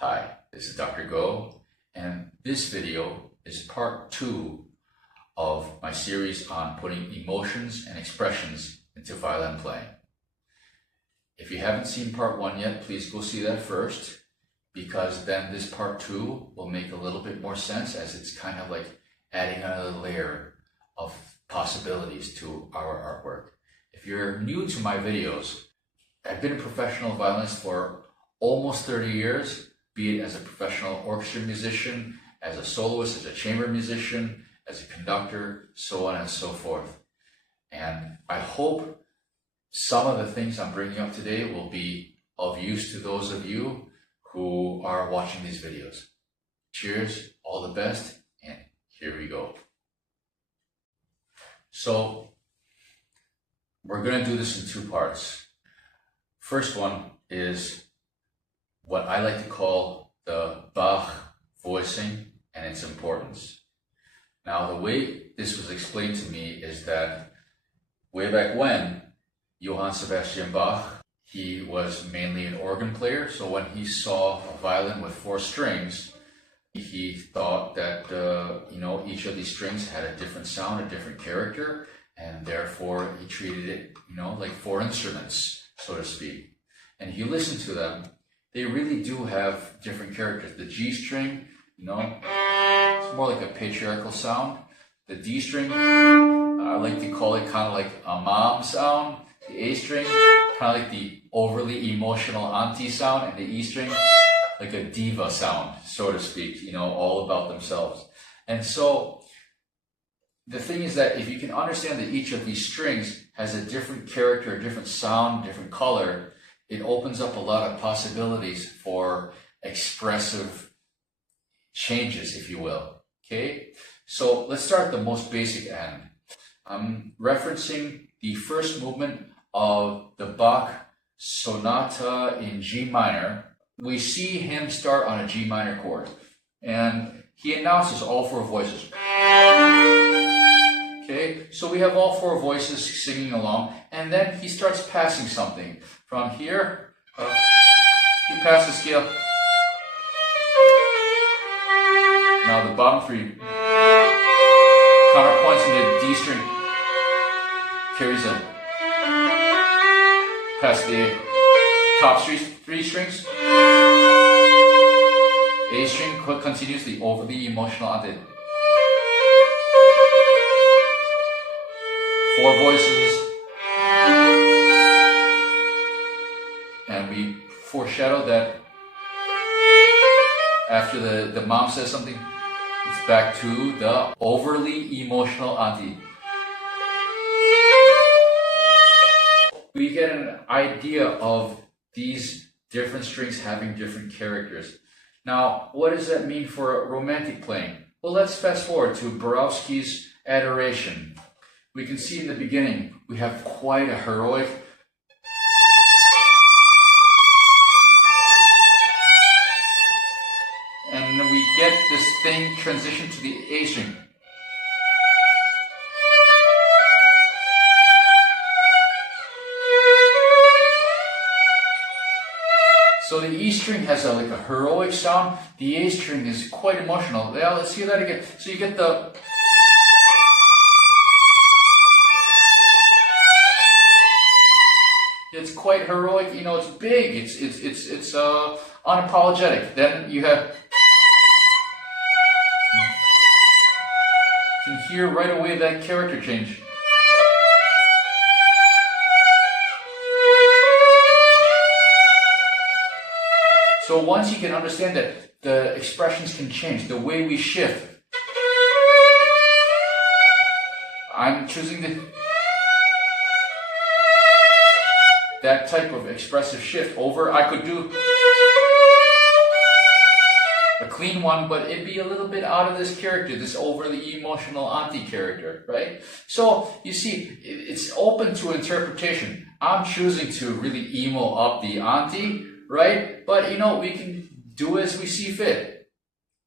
Hi, this is Dr. Go, and this video is part 2 of my series on putting emotions and expressions into violin playing. If you haven't seen part 1 yet, please go see that first, because then this part 2 will make a little bit more sense, as it's kind of like adding another layer of possibilities to our artwork. If you're new to my videos, I've been a professional violinist for almost 30 years, be it as a professional orchestra musician, as a soloist, as a chamber musician, as a conductor, so on and so forth. And I hope some of the things I'm bringing up today will be of use to those of you who are watching these videos. Cheers, all the best, and here we go. So, we're going to do this in 2 parts. First one is what I like to call the Bach voicing and its importance. Now, the way this was explained to me is that way back when, Johann Sebastian Bach, he was mainly an organ player. So when he saw a violin with 4 strings, he thought that each of these strings had a different sound, a different character, and therefore he treated it, like 4 instruments, so to speak. And if you listen to them, they really do have different characters. The G string, it's more like a patriarchal sound. The D string, I like to call it kind of like a mom sound. The A string, kind of like the overly emotional auntie sound. And the E string, like a diva sound, so to speak, all about themselves. And so the thing is that if you can understand that each of these strings has a different character, a different sound, different color, it opens up a lot of possibilities for expressive changes, if you will. Okay? So let's start at the most basic end. I'm referencing the first movement of the Bach Sonata in G minor. We see him start on a G minor chord, and he announces all 4 voices. Okay, so we have all 4 voices singing along, and then he starts passing something. From here, he passes the scale. Now the bottom 3 counterpoints in the D string, carries a past the top 3 strings. A string continues the overly emotional ante. 4 voices, and we foreshadow that after the mom says something, it's back to the overly emotional auntie. We get an idea of these different strings having different characters. Now, what does that mean for romantic playing? Well, let's fast forward to Borowski's Adoration. We can see in the beginning, we have quite a heroic and we get this thing transition to the A string. So the E string has like a heroic sound. The A string is quite emotional. Yeah, let's hear that again. So you get the it's quite heroic, it's big, it's unapologetic. Then you have, you can hear right away that character change. So once you can understand that the expressions can change, the way we shift. I'm choosing that type of expressive shift over. I could do a clean one, but it'd be a little bit out of this character, this overly emotional auntie character, right? So you see, it's open to interpretation. I'm choosing to really emo up the auntie, right? But we can do as we see fit.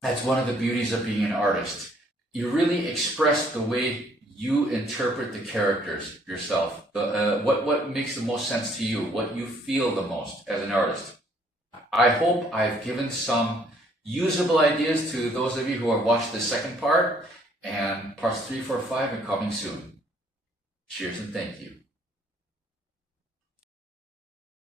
That's one of the beauties of being an artist. You really express the way you interpret the characters yourself. What makes the most sense to you, what you feel the most as an artist. I hope I've given some usable ideas to those of you who have watched the second part, and parts 3, 4, 5 are coming soon. Cheers and thank you.